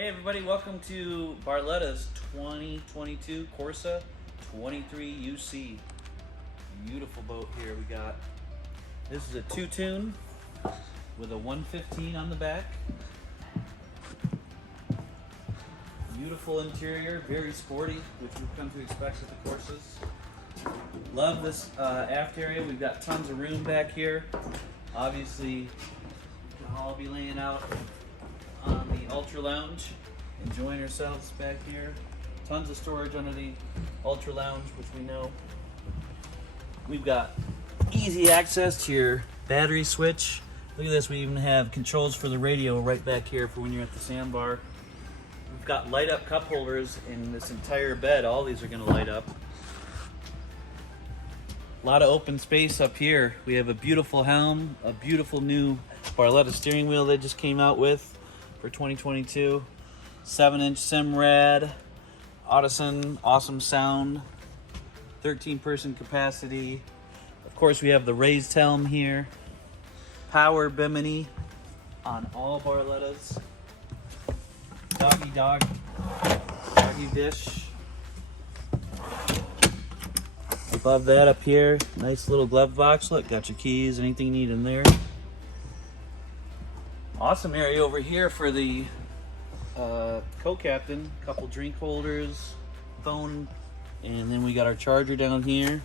Hey everybody, welcome to Barletta's 2022 Corsa 23UC. Beautiful boat here we got. This is a two-tune with a 115 on the back. Beautiful interior, very sporty, which we've come to expect with the Corsas. Love this aft area. We've got tons of room back here. Obviously, we can all be laying out on the Ultra Lounge, enjoying ourselves back here. Tons of storage under the Ultra Lounge, which we know. We've got easy access to your battery switch. Look at this, we even have controls for the radio right back here for when you're at the sandbar. We've got light up cup holders in this entire bed. All these are gonna light up. A lot of open space up here. We have a beautiful helm, a beautiful new Barletta steering wheel they just came out with for 2022. 7-inch Simrad, Audison, awesome sound, 13-person capacity. Of course, we have the raised helm here. Power bimini on all Barlettas. Doggy dish. Above that up here, nice little glove box. Look, got your keys, anything you need in there. Awesome area over here for the co-captain. Couple drink holders, phone, and then we got our charger down here.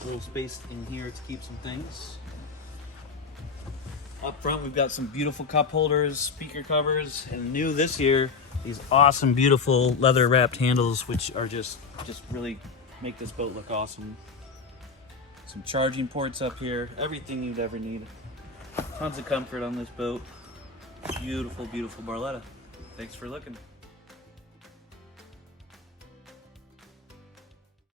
A little space in here to keep some things. Up front, we've got some beautiful cup holders, speaker covers, and new this year, these awesome, beautiful leather-wrapped handles, which are just really make this boat look awesome. Some charging ports up here, everything you'd ever need. Tons of comfort on this boat. Beautiful, beautiful Barletta. Thanks for looking.